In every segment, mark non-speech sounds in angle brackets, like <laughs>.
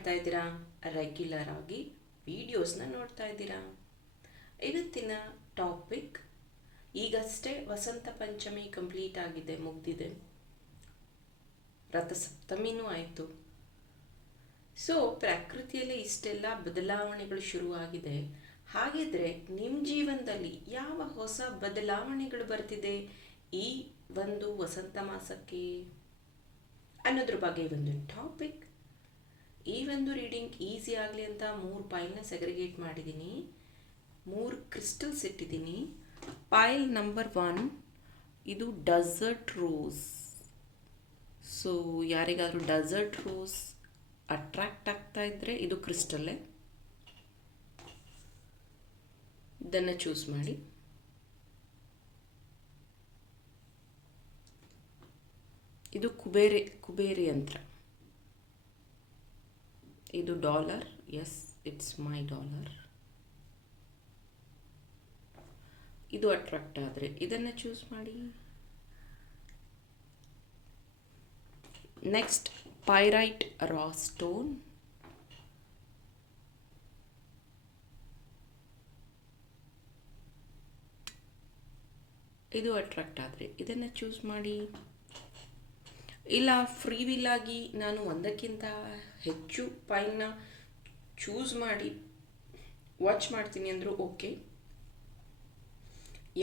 ಮಾಡ್ತಾ ಇದ್ದೀರಾ? ರೆಗ್ಯುಲರ್ ಆಗಿ ವಿಡಿಯೋಸ್ನ ನೋಡ್ತಾ ಇದ್ದೀರಾ? ಇವತ್ತಿನ ಟಾಪಿಕ್ ಈಗಷ್ಟೇ ವಸಂತ ಪಂಚಮಿ ಕಂಪ್ಲೀಟ್ ಆಗಿದೆ, ಮುಗ್ದಿದೆ. ರಥಸಪ್ತಮಿನೂ ಆಯಿತು. ಸೊ ಪ್ರಕೃತಿಯಲ್ಲಿ ಇಷ್ಟೆಲ್ಲ ಬದಲಾವಣೆಗಳು ಶುರುವಾಗಿದೆ. ಹಾಗಿದ್ರೆ ನಿಮ್ಮ ಜೀವನದಲ್ಲಿ ಯಾವ ಹೊಸ ಬದಲಾವಣೆಗಳು ಬರ್ತಿದೆ ಈ ಒಂದು ವಸಂತ ಮಾಸಕ್ಕೆ? ಅನ್ನೋದ್ರ ಬಗ್ಗೆ ಒಂದು ಟಾಪಿಕ್ ಈ ಒಂದು ರೀಡಿಂಗ್ ಈಸಿ ಆಗಲಿ ಅಂತ ಮೂರು ಪೈಲ್ನ ಸೆಗ್ರಿಗೇಟ್ ಮಾಡಿದ್ದೀನಿ ಮೂರು ಕ್ರಿಸ್ಟಲ್ಸ್ ಇಟ್ಟಿದ್ದೀನಿ ಪೈಲ್ ನಂಬರ್ ಒನ್, ಇದು ಡಸರ್ಟ್ ರೋಸ್. ಸೊ, ಯಾರಿಗಾದರೂ ಡಸರ್ಟ್ ರೋಸ್ ಅಟ್ರಾಕ್ಟ್ ಆಗ್ತಾ ಇದ್ದರೆ ಇದು ಕ್ರಿಸ್ಟಲ್ಲೇ. ಇದನ್ನು ಚೂಸ್ ಮಾಡಿ. ಇದು ಕುಬೇರೆ, ಕುಬೇರಿ ಯಂತ್ರ. ಇದು dollar yes it's my dollar ಇದು ಅಟ್ರಾಕ್ಟ್ ಆದರೆ ಇದನ್ನು ಚೂಸ್ ಮಾಡಿ. ನೆಕ್ಸ್ಟ್ ಪೈರೈಟ್ ರಾ ಸ್ಟೋನ್ ಇದು ಅಟ್ರಾಕ್ಟ್ ಆದರೆ ಇದನ್ನು ಚೂಸ್ ಮಾಡಿ. ಇಲ್ಲ ಫ್ರೀ ವಿಲ್ ಆಗಿ ನಾನು ಒಂದಕ್ಕಿಂತ ಹೆಚ್ಚು ಫೈಲ್ನ ಚೂಸ್ ಮಾಡಿ ವಾಚ್ ಮಾಡ್ತೀನಿ ಅಂದರೂ ಓಕೆ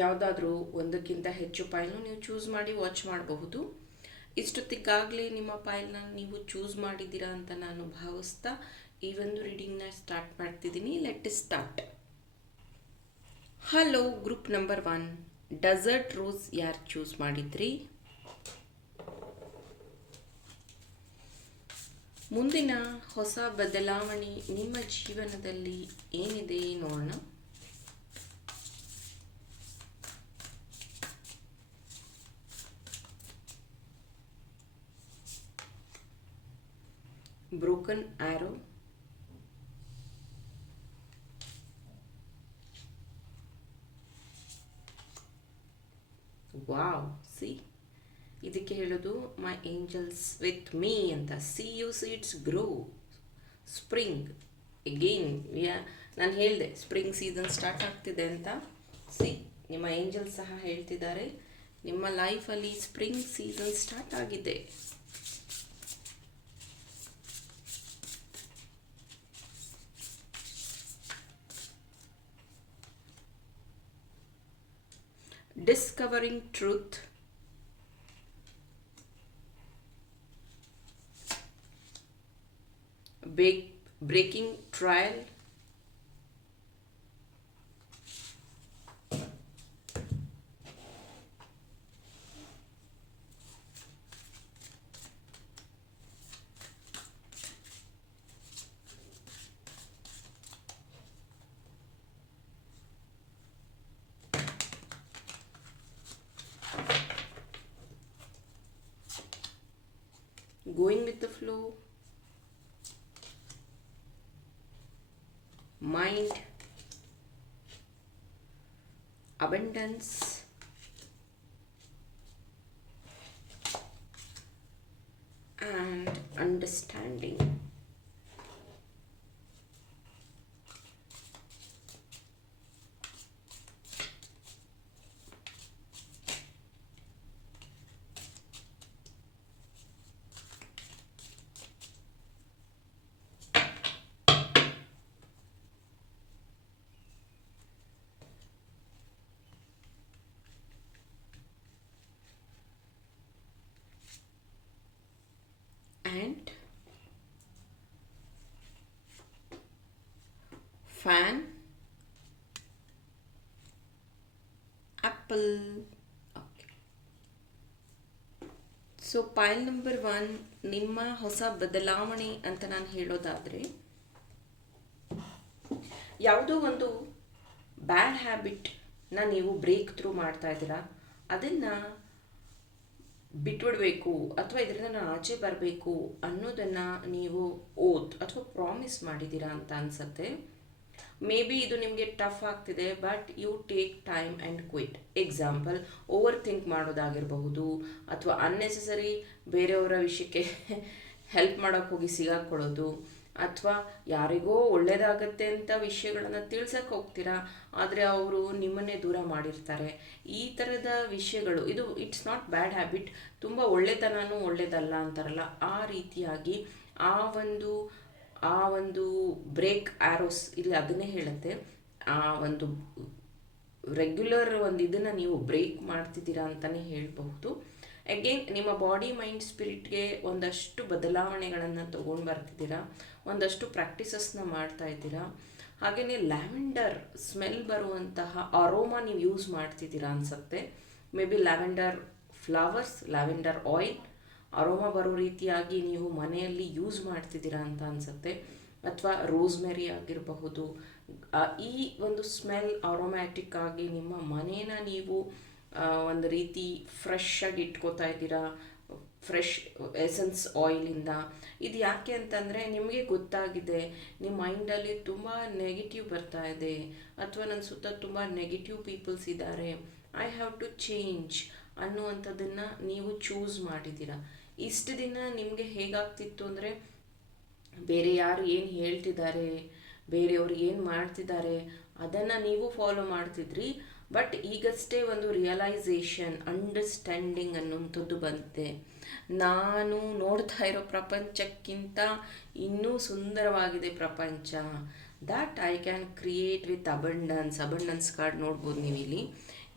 ಯಾವುದಾದ್ರೂ ಒಂದಕ್ಕಿಂತ ಹೆಚ್ಚು ಫೈಲ್ನು ನೀವು ಚೂಸ್ ಮಾಡಿ ವಾಚ್ ಮಾಡಬಹುದು. ಇಷ್ಟೊತ್ತಿಗಾಗಲೇ ನಿಮ್ಮ ಫೈಲ್ನ ನೀವು ಚೂಸ್ ಮಾಡಿದ್ದೀರಾ ಅಂತ ನಾನು ಭಾವಿಸ್ತಾ ಈ ಒಂದು ರೀಡಿಂಗ್ನ ಸ್ಟಾರ್ಟ್ ಮಾಡ್ತಿದ್ದೀನಿ. Let start hello group number one desert rose ಯಾರು ಚೂಸ್ ಮಾಡಿದ್ರಿ? ಮುಂದಿನ ಹೊಸ ಬದಲಾವಣೆ ನಿಮ್ಮ ಜೀವನದಲ್ಲಿ ಏನಿದೆ ನೋಡೋಣ. Broken arrow. Wow see. ಇದಕ್ಕೆ ಹೇಳೋದು ಮೈ ಏಂಜಲ್ಸ್ ವಿತ್ ಮೀ ಅಂತ. See you seeds grow spring again ನಾನು ಹೇಳಿದೆ ಸ್ಪ್ರಿಂಗ್ ಸೀಸನ್ ಸ್ಟಾರ್ಟ್ ಆಗ್ತಿದೆ ಅಂತ. ಸಿ ನಿಮ್ಮ ಏಂಜಲ್ಸ್ ಸಹ ಹೇಳ್ತಿದ್ದಾರೆ. ನಿಮ್ಮ ಲೈಫಲ್ಲಿ ಸ್ಪ್ರಿಂಗ್ ಸೀಸನ್ ಸ್ಟಾರ್ಟ್ ಆಗಿದೆ. Discovering truth break, breaking trial? Going with the flow guidance and fan apple. So pile number one ನಿಮ್ಮ ಹೊಸ ಬದಲಾವಣೆ ಅಂತ ನಾನು ಹೇಳೋದಾದರೆ, ಯಾವುದೋ ಒಂದು ಬ್ಯಾಡ್ ಹ್ಯಾಬಿಟ್ನ ನೀವು ಬ್ರೇಕ್ ಥ್ರೂ ಮಾಡ್ತಾ ಇದ್ದೀರಾ, ಅದನ್ನು ಬಿಟ್ಬಿಡಬೇಕು ಅಥವಾ ಇದರಿಂದ ನಾನು ಆಚೆ ಬರಬೇಕು ಅನ್ನೋದನ್ನು ನೀವು ಓತ್ ಅಥವಾ ಪ್ರಾಮಿಸ್ ಮಾಡಿದ್ದೀರಾ ಅಂತ ಅನ್ಸುತ್ತೆ. ಮೇ ಬಿ ಇದು ನಿಮಗೆ ಟಫ್ ಆಗ್ತಿದೆ but you take time and quit example over think ಮಾಡೋದಾಗಿರಬಹುದು ಅಥವಾ ಅನ್ನೆಸೆಸರಿ ಬೇರೆಯವರ ವಿಷಯಕ್ಕೆ ಹೆಲ್ಪ್ <laughs> ಮಾಡೋಕ್ಕೋಗಿ ಸಿಗಾಕೊಳ್ಳೋದು. ಅಥವಾ ಯಾರಿಗೋ ಒಳ್ಳೇದಾಗತ್ತೆ ಅಂತ ವಿಷಯಗಳನ್ನು ತಿಳ್ಸಕ್ಕೆ ಹೋಗ್ತೀರಾ? ಆದರೆ ಅವರು ನಿಮ್ಮನ್ನೇ ದೂರ ಮಾಡಿರ್ತಾರೆ. ಈ ಥರದ ವಿಷಯಗಳು, ಇದು ಇಟ್ಸ್ ನಾಟ್ ಬ್ಯಾಡ್ ಹ್ಯಾಬಿಟ್ ತುಂಬ ಒಳ್ಳೆತನನೂ ಒಳ್ಳೇದಲ್ಲ ಅಂತಾರಲ್ಲ, ಆ ರೀತಿಯಾಗಿ ಆ ಒಂದು ಆ ಒಂದು ಬ್ರೇಕ್ ಆ್ಯರೋಸ್ ಇಲ್ಲಿ ಅದನ್ನೇ ಹೇಳುತ್ತೆ. ಆ ಒಂದು ರೆಗ್ಯುಲರ್ ಒಂದು ಇದನ್ನು ನೀವು ಬ್ರೇಕ್ ಮಾಡ್ತಿದ್ದೀರಾ ಅಂತಲೇ ಹೇಳಬಹುದು. ಅಗೇನ್ ನಿಮ್ಮ ಬಾಡಿ ಮೈಂಡ್ ಸ್ಪಿರಿಟ್ಗೆ ಒಂದಷ್ಟು ಬದಲಾವಣೆಗಳನ್ನು ತೊಗೊಂಡು ಬರ್ತಿದ್ದೀರಾ? ಒಂದಷ್ಟು ಪ್ರಾಕ್ಟೀಸಸ್ನ ಮಾಡ್ತಾ ಇದ್ದೀರಾ? ಹಾಗೆಯೇ ಲ್ಯಾವೆಂಡರ್ ಸ್ಮೆಲ್ ಬರುವಂತಹ ಅರೋಮಾ ನೀವು ಯೂಸ್ ಮಾಡ್ತಿದ್ದೀರಾ ಅನಿಸುತ್ತೆ. May be lavender flowers lavender oil aroma ಬರೋ ರೀತಿಯಾಗಿ ನೀವು ಮನೆಯಲ್ಲಿ ಯೂಸ್ ಮಾಡ್ತಿದ್ದೀರಾ ಅಂತ ಅನಿಸುತ್ತೆ. ಅಥವಾ ರೋಸ್ಮೆರಿ ಆಗಿರಬಹುದು. ಈ ಒಂದು ಸ್ಮೆಲ್ ಅರೋಮ್ಯಾಟಿಕ್ ಆಗಿ ನಿಮ್ಮ ಮನೇನ ನೀವು ಒಂದು ರೀತಿ ಫ್ರೆಶ್ ಆಗಿ ಇಟ್ಕೋತಾ ಇದ್ದೀರಾ? ಫ್ರೆಶ್ ಎಸೆನ್ಸ್ ಆಯಿಲಿಂದ. ಇದು ಯಾಕೆ ಅಂತಂದರೆ ನಿಮಗೆ ಗೊತ್ತಾಗಿದೆ, ನಿಮ್ಮ ಮೈಂಡಲ್ಲಿ ತುಂಬ ನೆಗೆಟಿವ್ ಬರ್ತಾ ಇದೆ, ಅಥವಾ ನನ್ನ ಸುತ್ತ ತುಂಬ ನೆಗೆಟಿವ್ ಪೀಪಲ್ಸ್ ಇದ್ದಾರೆ. ಐ ಹ್ಯಾವ್ ಟು ಚೇಂಜ್ ಅನ್ನುವಂಥದ್ದನ್ನು ನೀವು ಚೂಸ್ ಮಾಡಿದ್ದೀರ? ಇಷ್ಟು ದಿನ ನಿಮಗೆ ಹೇಗಾಗ್ತಿತ್ತು ಅಂದರೆ, ಬೇರೆ ಯಾರು ಏನು ಹೇಳ್ತಿದ್ದಾರೆ, ಬೇರೆಯವ್ರು ಏನು ಮಾಡ್ತಿದ್ದಾರೆ, ಅದನ್ನು ನೀವು ಫಾಲೋ ಮಾಡ್ತಿದ್ರಿ. ಬಟ್ ಈಗಷ್ಟೇ ಒಂದು ರಿಯಲೈಸೇಷನ್ ಅಂಡರ್ಸ್ಟ್ಯಾಂಡಿಂಗ್ ಅನ್ನುವಂಥದ್ದು ಬಂದಿದೆ. ನಾನು ನೋಡ್ತಾ ಇರೋ ಪ್ರಪಂಚಕ್ಕಿಂತ ಇನ್ನೂ ಸುಂದರವಾಗಿದೆ ಪ್ರಪಂಚ. That I can create with abundance abundance card ನೋಡ್ಬೋದು ನೀವು ಇಲ್ಲಿ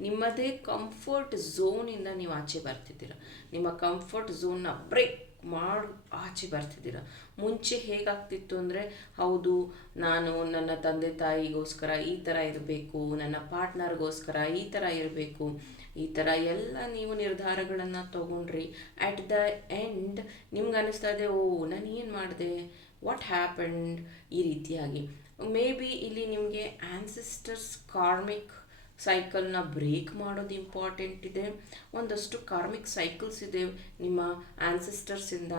ನಿಮ್ಮದೇ ಕಂಫರ್ಟ್ ಝೋನಿಂದ ನೀವು ಆಚೆ ಬರ್ತಿದ್ದೀರ. ನಿಮ್ಮ ಕಂಫರ್ಟ್ ಝೋನ್ನ ಬ್ರೇಕ್ ಮಾಡಿ, ಆಚೆ ಬರ್ತಿದ್ದೀರ. ಮುಂಚೆ ಹೇಗಾಗ್ತಿತ್ತು ಅಂದರೆ, ಹೌದು, ನಾನು ನನ್ನ ತಂದೆ ತಾಯಿಗೋಸ್ಕರ ಈ ಥರ ಇರಬೇಕು, ನನ್ನ ಪಾರ್ಟ್ನರ್ಗೋಸ್ಕರ ಈ ಥರ ಇರಬೇಕು. ಈ ಥರ ಎಲ್ಲ ನೀವು ನಿರ್ಧಾರಗಳನ್ನು ತೊಗೊಂಡ್ರಿ. ಅಟ್ ದ ಎಂಡ್ ನಿಮ್ಗೆ ಅನ್ನಿಸ್ತಾ ಇದೆ ಓ, ನಾನು ಏನು ಮಾಡಿದೆ? ವಾಟ್ ಹ್ಯಾಪಂಡ್ ಈ ರೀತಿಯಾಗಿ. ಮೇ ಬಿ ಇಲ್ಲಿ ನಿಮಗೆ ಆ್ಯನ್ಸಿಸ್ಟರ್ಸ್ ಕಾರ್ಮಿಕ್ ಸೈಕಲ್ನ ಬ್ರೇಕ್ ಮಾಡೋದು ಇಂಪಾರ್ಟೆಂಟ್ ಇದೆ. ಒಂದಷ್ಟು ಕಾರ್ಮಿಕ್ ಸೈಕಲ್ಸ್ ಇದೆ ನಿಮ್ಮ ಆ್ಯನ್ಸಿಸ್ಟರ್ಸಿಂದ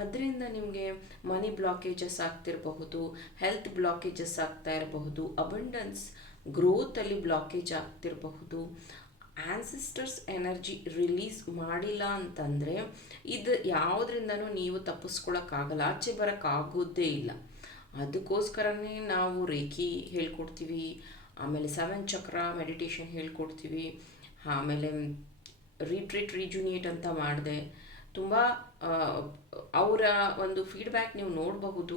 ಅದರಿಂದ ನಿಮಗೆ ಮನಿ ಬ್ಲಾಕೇಜಸ್ ಆಗ್ತಿರಬಹುದು ಹೆಲ್ತ್ ಬ್ಲಾಕೇಜಸ್ ಆಗ್ತಾ ಇರಬಹುದು ಅಬಂಡನ್ಸ್ ಗ್ರೋತಲ್ಲಿ ಬ್ಲಾಕೇಜ್ ಆಗ್ತಿರಬಹುದು. ಆ್ಯನ್ಸಿಸ್ಟರ್ಸ್ ಎನರ್ಜಿ ರಿಲೀಸ್ ಮಾಡಿಲ್ಲ ಅಂತಂದರೆ ಇದು ಯಾವುದರಿಂದನೂ ನೀವು ತಪ್ಪಿಸ್ಕೊಳಕ್ಕಾಗಲ್ಲ, ಆಚೆ ಬರೋಕ್ಕಾಗೋದೇ ಇಲ್ಲ. ಅದಕ್ಕೋಸ್ಕರನೇ ನಾವು ರೇಖಿ ಹೇಳ್ಕೊಡ್ತೀವಿ, ಆಮೇಲೆ ಸೆವೆನ್ ಚಕ್ರ ಮೆಡಿಟೇಷನ್ ಹೇಳ್ಕೊಡ್ತೀವಿ, ಆಮೇಲೆ ರೀಟ್ರೀಟ್ ರಿಜುನಿಯೇಟ್ ಅಂತ ಮಾಡಿದೆ. ತುಂಬ ಅವರ ಒಂದು ಫೀಡ್ಬ್ಯಾಕ್ ನೀವು ನೋಡಬಹುದು,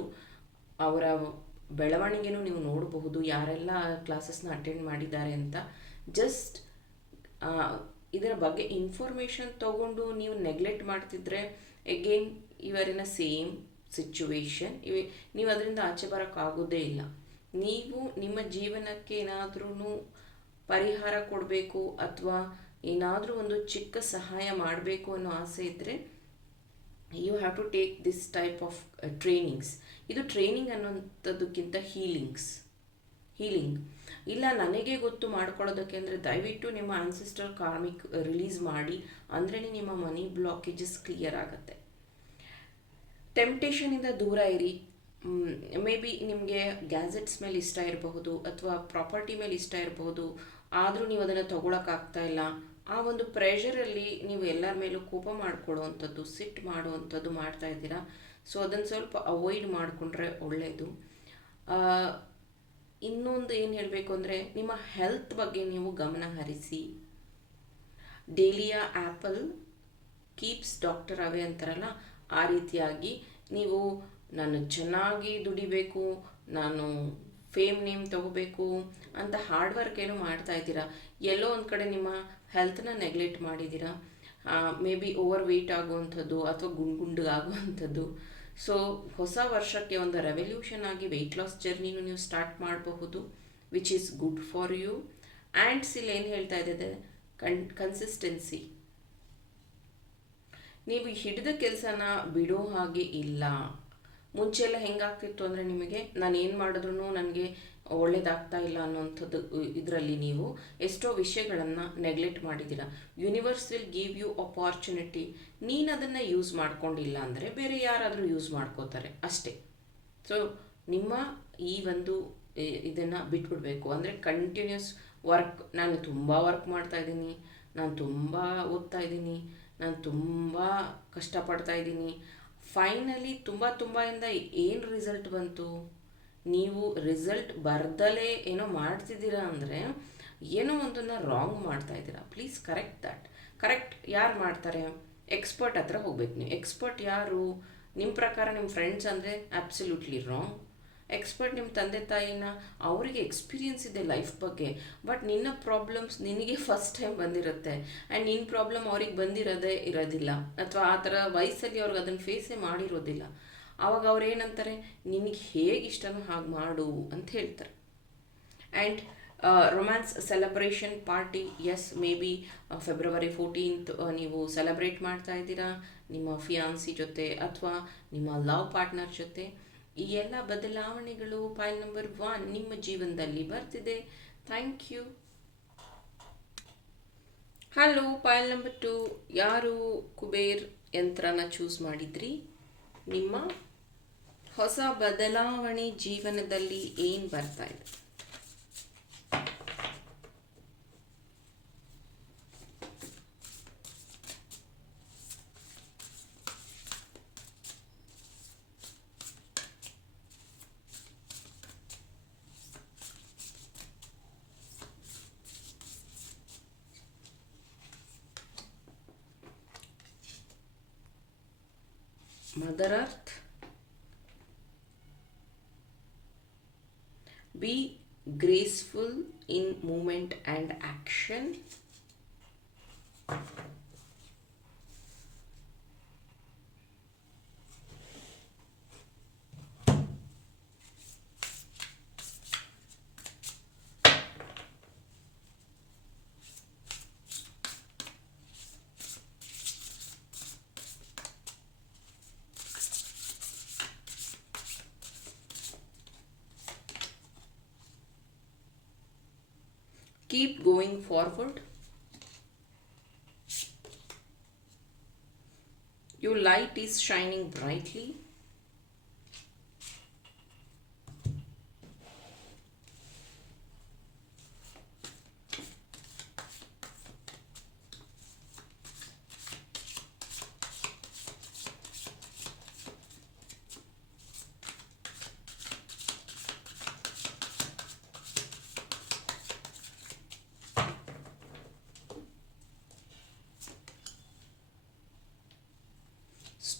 ಅವರ ಬೆಳವಣಿಗೆನೂ ನೀವು ನೋಡಬಹುದು, ಯಾರೆಲ್ಲ ಕ್ಲಾಸಸ್ನ ಅಟೆಂಡ್ ಮಾಡಿದ್ದಾರೆ ಅಂತ. ಜಸ್ಟ್ ಇದರ ಬಗ್ಗೆ ಇನ್ಫಾರ್ಮೇಷನ್ ತಗೊಂಡು ನೀವು ನೆಗ್ಲೆಕ್ಟ್ ಮಾಡ್ತಿದ್ರೆ ಎಗೇನ್ ಅ ಸೇಮ್ ಸಿಚುವೇಶನ್ ಇವೆ, ನೀವು ಅದರಿಂದ ಆಚೆ ಬರೋಕ್ಕಾಗೋದೇ ಇಲ್ಲ. ನೀವು ನಿಮ್ಮ ಜೀವನಕ್ಕೆ ಏನಾದ್ರೂ ಪರಿಹಾರ ಕೊಡಬೇಕು ಅಥವಾ ಏನಾದರೂ ಒಂದು ಚಿಕ್ಕ ಸಹಾಯ ಮಾಡಬೇಕು ಅನ್ನೋ ಆಸೆ ಇದ್ದರೆ you have to take this type of trainings ಇದು ಟ್ರೈನಿಂಗ್ ಅನ್ನೋಂಥದ್ದಕ್ಕಿಂತ ಹೀಲಿಂಗ್ಸ್ ಹೀಲಿಂಗ್ ಇಲ್ಲ, ನನಗೆ ಗೊತ್ತು ಮಾಡ್ಕೊಳ್ಳೋದಕ್ಕೆ ಅಂದರೆ ದಯವಿಟ್ಟು ನಿಮ್ಮ ಆನ್ಸಿಸ್ಟರ್ ಕಾರ್ಮಿಕ್ ರಿಲೀಸ್ ಮಾಡಿ ಅಂದ್ರೇ ನಿಮ್ಮ ಮನಿ ಬ್ಲಾಕೇಜಸ್ ಕ್ಲಿಯರ್ ಆಗುತ್ತೆ. ಟೆಂಪ್ಟೇಷನಿಂದ ದೂರ ಇರಿ. ಮೇ ಬಿ ನಿಮಗೆ ಗ್ಯಾಜೆಟ್ಸ್ ಮೇಲೆ ಇಷ್ಟ ಇರಬಹುದು, ಅಥವಾ ಪ್ರಾಪರ್ಟಿ ಮೇಲೆ ಇಷ್ಟ ಇರಬಹುದು, ಆದರೂ ನೀವು ಅದನ್ನು ತೊಗೊಳಕ್ಕಾಗ್ತಾ ಇಲ್ಲ. ಆ ಒಂದು ಪ್ರೆಷರಲ್ಲಿ ನೀವು ಎಲ್ಲರ ಮೇಲೂ ಕೋಪ ಮಾಡ್ಕೊಳ್ಳುವಂಥದ್ದು ಸಿಟ್ ಮಾಡುವಂಥದ್ದು ಮಾಡ್ತಾ ಇದ್ದೀರಾ. ಸೊ ಅದನ್ನು ಸ್ವಲ್ಪ ಅವಾಯ್ಡ್ ಮಾಡಿಕೊಂಡ್ರೆ ಒಳ್ಳೆಯದು ಇನ್ನೊಂದು ಏನು ಹೇಳಬೇಕು ಅಂದರೆ, ನಿಮ್ಮ ಹೆಲ್ತ್ ಬಗ್ಗೆ ನೀವು ಗಮನ ಹರಿಸಿ. Daily a apple keeps doctor away ಅಂತಾರಲ್ಲ, ಆ ರೀತಿಯಾಗಿ ನೀವು ನಾನು ಚೆನ್ನಾಗಿ ದುಡಿಬೇಕು, ನಾನು ಫೇಮ್ ನೇಮ್ ತಗೋಬೇಕು ಅಂತ ಹಾರ್ಡ್ ವರ್ಕ್ ಏನು ಮಾಡ್ತಾ ಇದ್ದೀರಾ? ಎಲ್ಲೋ ಒಂದು ಕಡೆ ನಿಮ್ಮ ಹೆಲ್ತ್ನ ನೆಗ್ಲೆಕ್ಟ್ ಮಾಡಿದ್ದೀರಾ? ಮೇ ಬಿ ಓವರ್ ವೆಯ್ಟ್ ಆಗುವಂಥದ್ದು ಅಥವಾ ಗುಂಡು ಗುಂಡಿಗಾಗುವಂಥದ್ದು ಸೊ ಹೊಸ ವರ್ಷಕ್ಕೆ ಒಂದು ರೆವಲ್ಯೂಷನ್ ಆಗಿ ವೆಯ್ಟ್ ಲಾಸ್ ಜರ್ನಿನೂ ನೀವು ಸ್ಟಾರ್ಟ್ ಮಾಡಬಹುದು which is good for you ಆ್ಯಂಡ್ಸ್ ಇಲ್ಲಿ ಏನು ಹೇಳ್ತಾ ಇದ್ದಿದೆ ಕನ್ ಕನ್ಸಿಸ್ಟೆನ್ಸಿ ನೀವು ಹಿಡಿದ ಕೆಲಸನ ಬಿಡೋ ಹಾಗೆ ಇಲ್ಲ. ಮುಂಚೆಲ್ಲ ಹೆಂಗಾಗ್ತಿತ್ತು ಅಂದರೆ ನಿಮಗೆ ನಾನು ಏನು ಮಾಡಿದ್ರು ನನಗೆ ಒಳ್ಳೇದಾಗ್ತಾ ಇಲ್ಲ ಅನ್ನೋಂಥದ್ದು ಇದರಲ್ಲಿ ನೀವು ಎಷ್ಟೋ ವಿಷಯಗಳನ್ನು ನೆಗ್ಲೆಕ್ಟ್ ಮಾಡಿದ್ದೀರಾ. Universe will give you opportunity ನೀನು ಅದನ್ನು ಯೂಸ್ ಮಾಡ್ಕೊಂಡಿಲ್ಲ ಅಂದರೆ ಬೇರೆ ಯಾರಾದರೂ ಯೂಸ್ ಮಾಡ್ಕೋತಾರೆ ಅಷ್ಟೇ. ಸೊ ನಿಮ್ಮ ಈ ಒಂದು ಇದನ್ನು ಬಿಟ್ಬಿಡ್ಬೇಕು. ಅಂದರೆ ಕಂಟಿನ್ಯೂಸ್ ವರ್ಕ್ ನಾನು ತುಂಬ ವರ್ಕ್ ಮಾಡ್ತಾ ಇದ್ದೀನಿ. ನಾನು ತುಂಬ ಓದ್ತಾ ಇದ್ದೀನಿ. ನಾನು ತುಂಬ ಕಷ್ಟಪಡ್ತಾ ಇದ್ದೀನಿ. ಫೈನಲಿ ತುಂಬ ತುಂಬ ಇಂದ ಏನು ರಿಸಲ್ಟ್ ಬಂತು? ನೀವು ರಿಸಲ್ಟ್ ಬರ್ದಲೇ ಏನೋ ಮಾಡ್ತಿದ್ದೀರಾ ಅಂದರೆ ಏನೋ ಒಂದನ್ನು ರಾಂಗ್ ಮಾಡ್ತಾ ಇದ್ದೀರಾ. ಪ್ಲೀಸ್ ಕರೆಕ್ಟ್ ದ್ಯಾಟ್ ಕರೆಕ್ಟ್ ಯಾರು ಮಾಡ್ತಾರೆ? ಎಕ್ಸ್ಪರ್ಟ್ ಹತ್ರ ಹೋಗ್ಬೇಕು ನೀವು. ಎಕ್ಸ್ಪರ್ಟ್ ಯಾರು? ನಿಮ್ಮ ಪ್ರಕಾರ ನಿಮ್ಮ ಫ್ರೆಂಡ್ಸ್ ಅಂದರೆ ಅಬ್ಸಲ್ಯೂಟ್ಲಿ ರಾಂಗ್ ಎಕ್ಸ್ಪರ್ಟ್ ನಿಮ್ಮ ತಂದೆ ತಾಯಿನ ಅವರಿಗೆ ಎಕ್ಸ್ಪೀರಿಯನ್ಸ್ ಇದೆ ಲೈಫ್ ಬಗ್ಗೆ. ಬಟ್ ನಿನ್ನ ಪ್ರಾಬ್ಲಮ್ಸ್ ನಿನಗೆ ಫಸ್ಟ್ ಟೈಮ್ ಬಂದಿರುತ್ತೆ. ಆ್ಯಂಡ್ ನಿನ್ನ ಪ್ರಾಬ್ಲಮ್ ಅವ್ರಿಗೆ ಬಂದಿರೋದೇ ಇರೋದಿಲ್ಲ. ಅಥವಾ ಆ ಥರ ವಯಸ್ಸಲ್ಲಿ ಅವ್ರಿಗೆ ಅದನ್ನು ಫೇಸೇ ಮಾಡಿರೋದಿಲ್ಲ. ಆವಾಗ ಅವ್ರು ಏನಂತಾರೆ, ನಿನಗೆ ಹೇಗೆ ಇಷ್ಟನೋ ಹಾಗೆ ಮಾಡು ಅಂತ ಹೇಳ್ತಾರೆ. And romance celebration party yes may be February fourteenth ನೀವು ಸೆಲೆಬ್ರೇಟ್ ಮಾಡ್ತಾ ಇದ್ದೀರಾ, ನಿಮ್ಮ ಫಿಯಾನ್ಸಿ ಜೊತೆ ಅಥವಾ ನಿಮ್ಮ ಲವ್ ಪಾರ್ಟ್ನರ್ ಜೊತೆ. ಈ ಎಲ್ಲ ಬದಲಾವಣೆಗಳು ಫೈಲ್ ನಂಬರ್ ಒನ್ ನಿಮ್ಮ ಜೀವನದಲ್ಲಿ ಬರ್ತಿದೆ. Thank you hello file number two ಯಾರು ಕುಬೇರ್ ಯಂತ್ರನ ಚೂಸ್ ಮಾಡಿದ್ರಿ? ನಿಮ್ಮ? ಹೊಸ ಬದಲಾವಣೆ ಜೀವನದಲ್ಲಿ ಏನು ಬರ್ತಾ ಇದೆ? Mother Be graceful in movement and action. Keep going forward. Your light is shining brightly.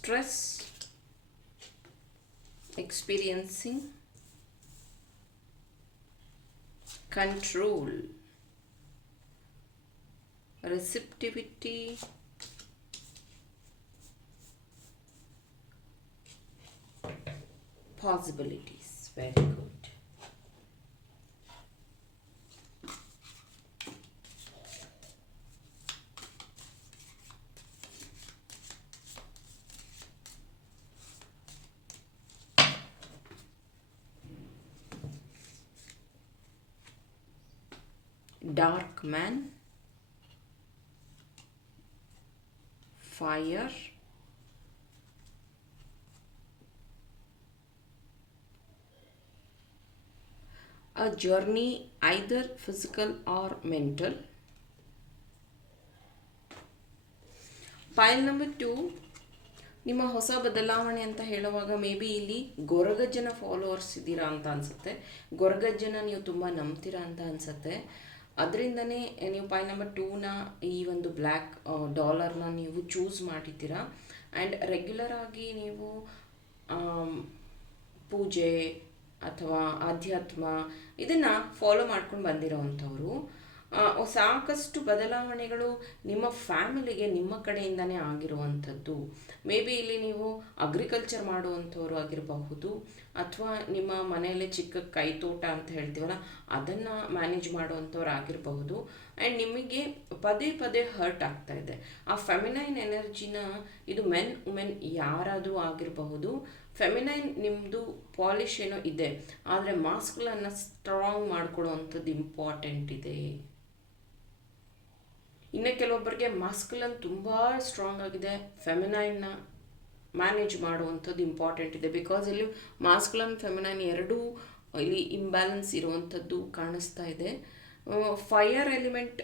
Stress, experiencing, control, receptivity, possibilities. Very good. Dark man, fire, a journey either physical or mental. File number two ನಿಮ್ಮ ಹೊಸ ಬದಲಾವಣೆ ಅಂತ ಹೇಳುವಾಗ may be ಇಲ್ಲಿ ಗೊರಗಜ್ಜನ followers ಇದ್ದೀರಾ ಅಂತ ಅನಿಸುತ್ತೆ. ಗೊರಗಜ್ಜನ ನೀವು ತುಂಬ ನಂಬ್ತೀರಾ ಅಂತ ಅನಿಸುತ್ತೆ. ಅದರಿಂದನೇ ನೀವು ಪಾಯ್ ನಂಬರ್ ಟೂನ ಈ ಒಂದು ಬ್ಲ್ಯಾಕ್ ಡಾಲರ್ನ ನೀವು ಚೂಸ್ ಮಾಡಿದ್ದೀರಾ ಆ್ಯಂಡ್ ರೆಗ್ಯುಲರ್ ಆಗಿ ನೀವು ಪೂಜೆ ಅಥವಾ ಆಧ್ಯಾತ್ಮ ಇದನ್ನು ಫಾಲೋ ಮಾಡ್ಕೊಂಡು ಬಂದಿರೋವಂಥವ್ರು ಸಾಕಷ್ಟು ಬದಲಾವಣೆಗಳು ನಿಮ್ಮ ಫ್ಯಾಮಿಲಿಗೆ ನಿಮ್ಮ ಕಡೆಯಿಂದನೇ ಆಗಿರುವಂಥದ್ದು. ಮೇ ಬಿ ಇಲ್ಲಿ ನೀವು ಅಗ್ರಿಕಲ್ಚರ್ ಮಾಡುವಂಥವ್ರು ಆಗಿರಬಹುದು, ಅಥವಾ ನಿಮ್ಮ ಮನೆಯಲ್ಲೇ ಚಿಕ್ಕ ಕೈತೋಟ ಅಂತ ಹೇಳ್ತೀವಲ್ಲ, ಅದನ್ನು ಮ್ಯಾನೇಜ್ ಮಾಡುವಂಥವ್ರು ಆಗಿರಬಹುದು. ಆ್ಯಂಡ್ ನಿಮಗೆ ಪದೇ ಪದೇ ಹರ್ಟ್ ಆಗ್ತಾ ಇದೆ. ಆ ಫೆಮಿನೈನ್ ಎನರ್ಜಿನ ಇದು ಮೆನ್ ವುಮೆನ್ ಯಾರಾದರೂ ಆಗಿರಬಹುದು. ಫೆಮಿನೈನ್ ನಿಮ್ಮದು ಪಾಲಿಶ್ ಏನೋ ಇದೆ, ಆದರೆ ಮಾಸ್ಕ್ಗಳನ್ನು ಸ್ಟ್ರಾಂಗ್ ಮಾಡಿಕೊಡುವಂಥದ್ದು ಇಂಪಾರ್ಟೆಂಟ್ ಇದೆ. ಇನ್ನು ಕೆಲವೊಬ್ಬರಿಗೆ ಮಾಸ್ಕುಲನ್ ತುಂಬ ಸ್ಟ್ರಾಂಗ್ ಆಗಿದೆ ಫೆಮಿನೈನ್ನ ಮ್ಯಾನೇಜ್ ಮಾಡುವಂಥದ್ದು ಇಂಪಾರ್ಟೆಂಟ್ ಇದೆ. ಬಿಕಾಸ್ ಇಲ್ಲಿ ಮಾಸ್ಕುಲನ್ ಫೆಮಿನೈನ್ ಎರಡೂ ಇಲ್ಲಿ ಇಂಬ್ಯಾಲೆನ್ಸ್ ಇರುವಂಥದ್ದು ಕಾಣಿಸ್ತಾ ಇದೆ. Fire element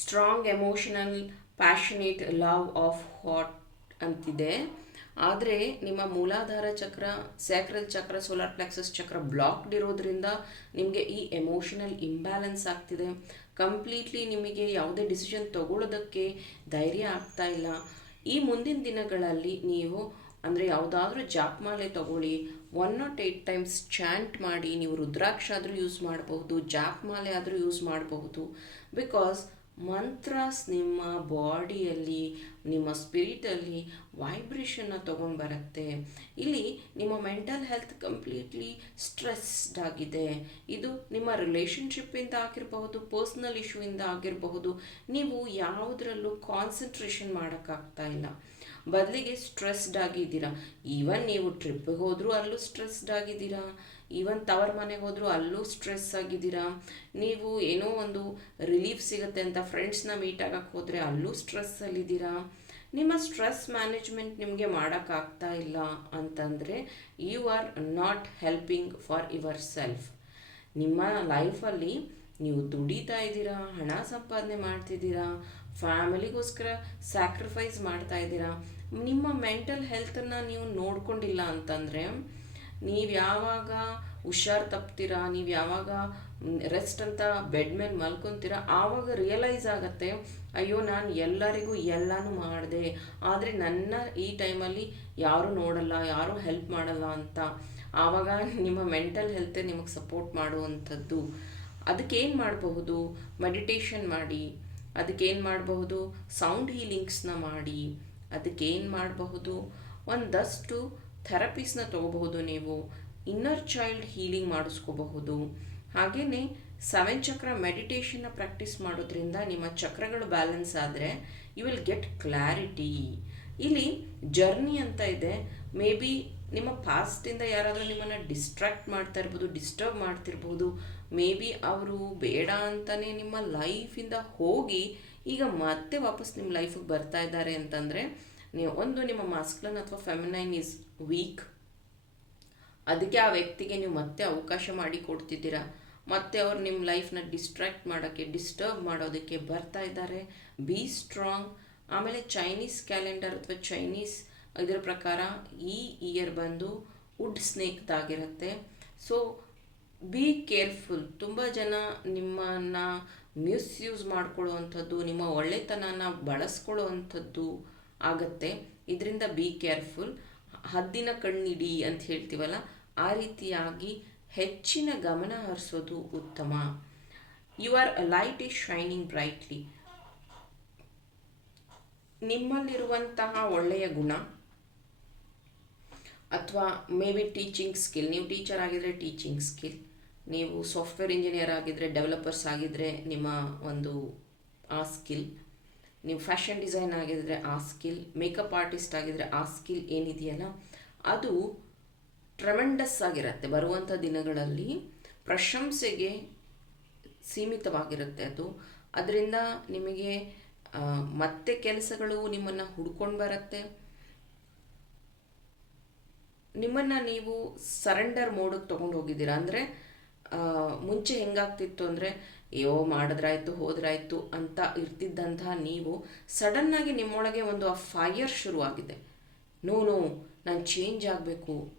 strong emotional passionate love of hot ಅಂತಿದೆ. ಆದರೆ ನಿಮ್ಮ ಮೂಲಾಧಾರ ಚಕ್ರ ಸ್ಯಾಕ್ರಲ್ ಚಕ್ರ ಸೋಲಾರ್ ಪ್ಲೆಕ್ಸಸ್ ಚಕ್ರ ಬ್ಲಾಕ್ಡ್ ಇರೋದ್ರಿಂದ ನಿಮಗೆ ಈ ಎಮೋಷನಲ್ ಇಂಬ್ಯಾಲೆನ್ಸ್ ಆಗ್ತಿದೆ. ಕಂಪ್ಲೀಟ್ಲಿ ನಿಮಗೆ ಯಾವುದೇ ಡಿಸಿಷನ್ ತಗೊಳ್ಳೋದಕ್ಕೆ ಧೈರ್ಯ ಆಗ್ತಾ ಇಲ್ಲ. ಈ ಮುಂದಿನ ದಿನಗಳಲ್ಲಿ ನೀವು ಅಂದರೆ ಯಾವುದಾದ್ರೂ ಜಾಪ್ಮಾಲೆ ತಗೊಳ್ಳಿ one nought eight times chant ಮಾಡಿ, ನೀವು ರುದ್ರಾಕ್ಷ ಆದರೂ ಯೂಸ್ ಮಾಡಬಹುದು ಜಾಪ್ಮಾಲೆ ಆದರೂ ಯೂಸ್ ಮಾಡಬಹುದು. ಬಿಕಾಸ್ ಮಂತ್ರಾಸ್ ನಿಮ್ಮ ಬಾಡಿಯಲ್ಲಿ, ನಿಮ್ಮ ಸ್ಪಿರಿಟಲ್ಲಿ ವೈಬ್ರೇಷನ್ನ ತೊಗೊಂಡು ಬರುತ್ತೆ ಇಲ್ಲಿ ನಿಮ್ಮ ಮೆಂಟಲ್ ಹೆಲ್ತ್ ಕಂಪ್ಲೀಟ್ಲಿ ಸ್ಟ್ರೆಸ್ಡ್ ಆಗಿದೆ. ಇದು ನಿಮ್ಮ ರಿಲೇಷನ್ಶಿಪ್ಪಿಂದ ಆಗಿರಬಹುದು ಪರ್ಸ್ನಲ್ ಇಶ್ಯೂಯಿಂದ ಆಗಿರಬಹುದು, ನೀವು ಯಾವುದರಲ್ಲೂ ಕಾನ್ಸಂಟ್ರೇಷನ್ ಮಾಡೋಕ್ಕಾಗ್ತಾ ಇಲ್ಲ. ಬದಲಿಗೆ ಸ್ಟ್ರೆಸ್ಡ್ ಆಗಿದ್ದೀರಾ. ಈವನ್ ನೀವು ಟ್ರಿಪ್ಪಿಗೆ ಹೋದರೂ ಅಲ್ಲೂ ಸ್ಟ್ರೆಸ್ಡ್ ಆಗಿದ್ದೀರಾ. ಈವನ್ ತವರ ಮನೆಗೆ ಹೋದರೂ ಅಲ್ಲೂ ಸ್ಟ್ರೆಸ್ ಆಗಿದ್ದೀರಾ? ನೀವು ಏನೋ ಒಂದು ರಿಲೀಫ್ ಸಿಗುತ್ತೆ ಅಂತ ಫ್ರೆಂಡ್ಸ್ನ ಮೀಟ್ ಆಗಕ್ಕೆ ಹೋದರೆ ಅಲ್ಲೂ ಸ್ಟ್ರೆಸ್ಸಲ್ಲಿದ್ದೀರಾ ನಿಮ್ಮ ಸ್ಟ್ರೆಸ್ ಮ್ಯಾನೇಜ್ಮೆಂಟ್ ನಿಮಗೆ ಮಾಡೋಕ್ಕಾಗ್ತಾ ಇಲ್ಲ ಅಂತಂದರೆ you are not helping for yourself ನಿಮ್ಮ ಲೈಫಲ್ಲಿ ನೀವು ದುಡಿತಾ ಇದ್ದೀರಾ? ಹಣ ಸಂಪಾದನೆ ಮಾಡ್ತಿದ್ದೀರಾ? ಫ್ಯಾಮಿಲಿಗೋಸ್ಕರ ಸ್ಯಾಕ್ರಿಫೈಸ್ ಮಾಡ್ತಾ ಇದ್ದೀರಾ? ನಿಮ್ಮ ಮೆಂಟಲ್ ಹೆಲ್ತನ್ನು ನೀವು ನೋಡ್ಕೊಂಡಿಲ್ಲ ಅಂತಂದರೆ ನೀವು ಯಾವಾಗ ಹುಷಾರು ತಪ್ತೀರಾ, ನೀವು ಯಾವಾಗ ರೆಸ್ಟ್ ಅಂತ ಬೆಡ್ ಮೇಲೆ ಮಲ್ಕೊತೀರಾ, ಆವಾಗ ರಿಯಲೈಸ್ ಆಗುತ್ತೆ, ಅಯ್ಯೋ ನಾನು ಎಲ್ಲರಿಗೂ ಎಲ್ಲನೂ ಮಾಡಿದೆ, ಆದರೆ ನನ್ನ ಈ ಟೈಮಲ್ಲಿ ಯಾರೂ ನೋಡಲ್ಲ, ಯಾರೂ ಹೆಲ್ಪ್ ಮಾಡಲ್ಲ ಅಂತ. ಆವಾಗ ನಿಮ್ಮ ಮೆಂಟಲ್ ಹೆಲ್ತ್ ನಿಮಗೆ ಸಪೋರ್ಟ್ ಮಾಡುವಂಥದ್ದು. ಅದಕ್ಕೇನು ಮಾಡಬಹುದು? ಮೆಡಿಟೇಷನ್ ಮಾಡಿ, ಅದಕ್ಕೇನು ಮಾಡಬಹುದು? ಸೌಂಡ್ ಹೀಲಿಂಗ್ಸ್ನ ಮಾಡಿ, ಅದಕ್ಕೇನು ಮಾಡಬಹುದು? ಒಂದಷ್ಟು ಥೆರಪೀಸ್ನ ತೊಗೋಬಹುದು ನೀವು ಇನ್ನರ್ ಚೈಲ್ಡ್ ಹೀಲಿಂಗ್ ಮಾಡಿಸ್ಕೋಬಹುದು. ಹಾಗೆಯೇ ಸೆವೆನ್ ಚಕ್ರ ಮೆಡಿಟೇಷನ್ನ ಪ್ರಾಕ್ಟೀಸ್ ಮಾಡೋದ್ರಿಂದ ನಿಮ್ಮ ಚಕ್ರಗಳು ಬ್ಯಾಲೆನ್ಸ್ ಆದರೆ ಯು ವಿಲ್ ಗೆಟ್ ಕ್ಲಾರಿಟಿ ಇಲ್ಲಿ ಜರ್ನಿ ಅಂತ ಇದೆ. ಮೇ ಬಿ ನಿಮ್ಮ ಪಾಸ್ಟಿಂದ ಯಾರಾದರೂ ನಿಮ್ಮನ್ನು ಡಿಸ್ಟ್ರಾಕ್ಟ್ ಮಾಡ್ತಾ ಇರ್ಬೋದು ಡಿಸ್ಟರ್ಬ್ ಮಾಡ್ತಿರ್ಬೋದು ಮೇ ಬಿ ಅವರು ಬೇಡ ಅಂತಲೇ ನಿಮ್ಮ ಲೈಫಿಂದ ಹೋಗಿ ಈಗ ಮತ್ತೆ ವಾಪಸ್ ನಿಮ್ಮ ಲೈಫಿಗೆ ಬರ್ತಾ ಇದ್ದಾರೆ ಅಂತಂದರೆ, ನೀವು ಒಂದು ನಿಮ್ಮ ಮಾಸ್ಕ್ಲನ್ ಅಥವಾ ಫೆಮಿನೈನ್ ಈಸ್ ವೀಕ್ ಅದಕ್ಕೆ ಆ ವ್ಯಕ್ತಿಗೆ ನೀವು ಮತ್ತೆ ಅವಕಾಶ ಮಾಡಿ ಕೊಡ್ತಿದ್ದೀರಾ? ಮತ್ತೆ ಅವ್ರು ನಿಮ್ಮ ಲೈಫ್ನ ಡಿಸ್ಟ್ರಾಕ್ಟ್ ಮಾಡೋಕ್ಕೆ ಡಿಸ್ಟರ್ಬ್ ಮಾಡೋದಕ್ಕೆ ಬರ್ತಾ ಇದ್ದಾರೆ. ಬಿ ಸ್ಟ್ರಾಂಗ್ ಆಮೇಲೆ ಚೈನೀಸ್ ಕ್ಯಾಲೆಂಡರ್ ಅಥವಾ ಚೈನೀಸ್ ಇದರ ಪ್ರಕಾರ ಈ ಇಯರ್ ಬಂದು ವುಡ್ ಸ್ನೇಕ್ದಾಗಿರುತ್ತೆ ಸೊ ಬಿ ಕೇರ್ಫುಲ್ ತುಂಬ ಜನ ನಿಮ್ಮನ್ನು ಮಿಸ್ಯೂಸ್ ಮಾಡ್ಕೊಳ್ಳುವಂಥದ್ದು, ನಿಮ್ಮ ಒಳ್ಳೆತನನ ಬಳಸ್ಕೊಳ್ಳುವಂಥದ್ದು ಆಗತ್ತೆ. ಇದರಿಂದ ಬಿ ಕೇರ್ಫುಲ್ ಹದ್ದಿನ ಕಣ್ಣಿಡಿ ಅಂತ ಹೇಳ್ತೀವಲ್ಲ, ಆ ರೀತಿಯಾಗಿ ಹೆಚ್ಚಿನ ಗಮನ ಹರಿಸೋದು ಉತ್ತಮ. Your light is shining brightly ನಿಮ್ಮಲ್ಲಿರುವಂತಹ ಒಳ್ಳೆಯ ಗುಣ, ಅಥವಾ ಮೇ ಬಿ ಟೀಚಿಂಗ್ ಸ್ಕಿಲ್ ನೀವು ಟೀಚರ್ ಆಗಿದ್ರೆ ಟೀಚಿಂಗ್ ಸ್ಕಿಲ್ ನೀವು ಸಾಫ್ಟ್ವೇರ್ ಇಂಜಿನಿಯರ್ ಆಗಿದ್ದರೆ ಡೆವಲಪರ್ಸ್ ಆಗಿದ್ದರೆ ನಿಮ್ಮ ಒಂದು, ಆ ಸ್ಕಿಲ್ ನೀವು ಫ್ಯಾಷನ್ ಡಿಸೈನ್ ಆಗಿದ್ರೆ ಆ ಸ್ಕಿಲ್, ಮೇಕಪ್ ಆರ್ಟಿಸ್ಟ್ ಆಗಿದ್ರೆ ಆ ಸ್ಕಿಲ್ ಏನಿದೆಯಲ್ಲ, ಅದು ಟ್ರಮೆಂಡಸ್ ಆಗಿರುತ್ತೆ. ಬರುವಂಥ ದಿನಗಳಲ್ಲಿ ಪ್ರಶಂಸೆಗೆ ಸೀಮಿತವಾಗಿರುತ್ತೆ ಅದು. ಅದರಿಂದ ನಿಮಗೆ ಮತ್ತೆ ಕೆಲಸಗಳು ನಿಮ್ಮನ್ನು ಹುಡ್ಕೊಂಡು ಬರುತ್ತೆ. ನಿಮ್ಮನ್ನು ನೀವು ಸರೆಂಡರ್ ಮೋಡಕ್ಕೆ ತೊಗೊಂಡು ಹೋಗಿದ್ದೀರಾ? ಅಂದರೆ ಮುಂಚೆ ಹೆಂಗಾಗ್ತಿತ್ತು ಅಂದರೆ ಅಯ್ಯೋ, ಮಾಡಿದ್ರಾಯ್ತು, ಹೋದ್ರಾಯ್ತು ಅಂತ ಇರ್ತಿದ್ದಂತಹ ನೀವು ಸಡನ್ನಾಗಿ ನಿಮ್ಮೊಳಗೆ ಒಂದು ಆ ಫೈಯರ್ ಶುರುವಾಗಿದೆ. ನೋ ನೋ ನಾನು ಚೇಂಜ್ ಆಗಬೇಕು.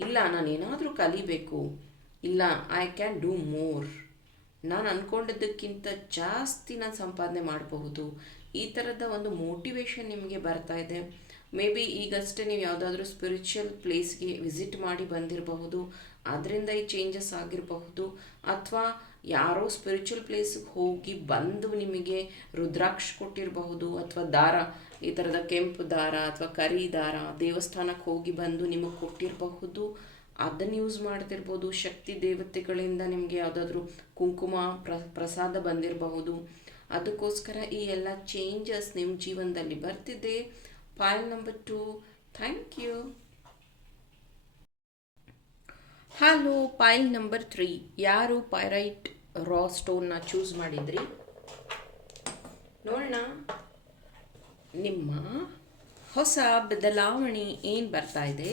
ಇಲ್ಲ, ನಾನು ಏನಾದರೂ ಕಲಿಬೇಕು. ಇಲ್ಲ ಐ ಕ್ಯಾನ್ ಡೂ ಮೋರ್ ನಾನು ಅಂದ್ಕೊಂಡಿದ್ದಕ್ಕಿಂತ ಜಾಸ್ತಿ ನಾನು ಸಂಪಾದನೆ ಮಾಡಬಹುದು. ಈ ಥರದ ಒಂದು ಮೋಟಿವೇಶನ್ ನಿಮಗೆ ಬರ್ತಾ ಇದೆ. ಮೇ ಬಿ ಈಗಷ್ಟೇ ನೀವು ಯಾವುದಾದ್ರೂ ಸ್ಪಿರಿಚುವಲ್ ಪ್ಲೇಸ್ಗೆ ವಿಸಿಟ್ ಮಾಡಿ ಬಂದಿರಬಹುದು. ಅದರಿಂದ ಈ ಚೇಂಜಸ್ ಆಗಿರಬಹುದು. ಅಥವಾ ಯಾರೋ ಸ್ಪಿರಿಚುವಲ್ ಪ್ಲೇಸಿಗೆ ಹೋಗಿ ಬಂದು ನಿಮಗೆ ರುದ್ರಾಕ್ಷ ಕೊಟ್ಟಿರಬಹುದು ಅಥವಾ ದಾರ, ಈ ಥರದ ಕೆಂಪು ದಾರ ಅಥವಾ ಕರಿ ದಾರ ದೇವಸ್ಥಾನಕ್ಕೆ ಹೋಗಿ ಬಂದು ನಿಮಗೆ ಕೊಟ್ಟಿರಬಹುದು. ಅದನ್ನು ಯೂಸ್ ಮಾಡ್ತಿರ್ಬೋದು. ಶಕ್ತಿ ದೇವತೆಗಳಿಂದ ನಿಮಗೆ ಯಾವುದಾದ್ರೂ ಕುಂಕುಮ ಪ್ರ, ಪ್ರಸಾದ ಬಂದಿರಬಹುದು. ಅದಕ್ಕೋಸ್ಕರ ಈ ಎಲ್ಲ ಚೇಂಜಸ್ ನಿಮ್ಮ ಜೀವನದಲ್ಲಿ ಬರ್ತಿದೆ. File number two thank you hello file number three ಯಾರು ಪೈರೈಟ್ ರಾ ಸ್ಟೋನ್ನ ಚೂಸ್ ಮಾಡಿದ್ರಿ. ನೋಡೋಣ ನಿಮ್ಮ ಹೊಸ ಬದಲಾವಣೆ ಏನು ಬರ್ತಾ ಇದೆ?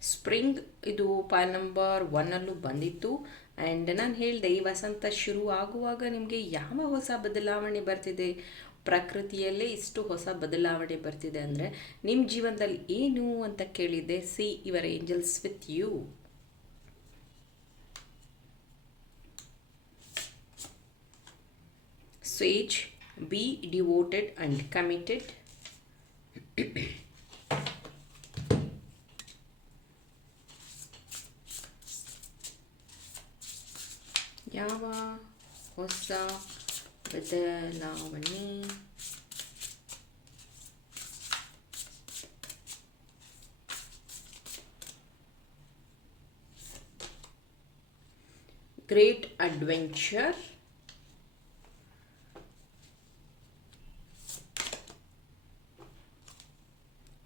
ಸ್ಪ್ರಿಂಗ್ ಇದು ಪಾಯ್ ನಂಬರ್ ಒನ್ನಲ್ಲೂ ಬಂದಿತ್ತು. ಆ್ಯಂಡ್ ನಾನು ಹೇಳಿದೆ, ಈ ವಸಂತ ಶುರು ಆಗುವಾಗ ನಿಮಗೆ ಯಾವ ಹೊಸ ಬದಲಾವಣೆ ಬರ್ತಿದೆ? ಪ್ರಕೃತಿಯಲ್ಲೇ ಇಷ್ಟು ಹೊಸ ಬದಲಾವಣೆ ಬರ್ತಿದೆ ಅಂದರೆ ನಿಮ್ಮ ಜೀವನದಲ್ಲಿ ಏನು ಅಂತ ಕೇಳಿದೆ see your angels with you ಸ್ವೇಜ್ be devoted and committed. ಯಾವ ಹೊಸ ಬದಲಾವಣೆ great adventure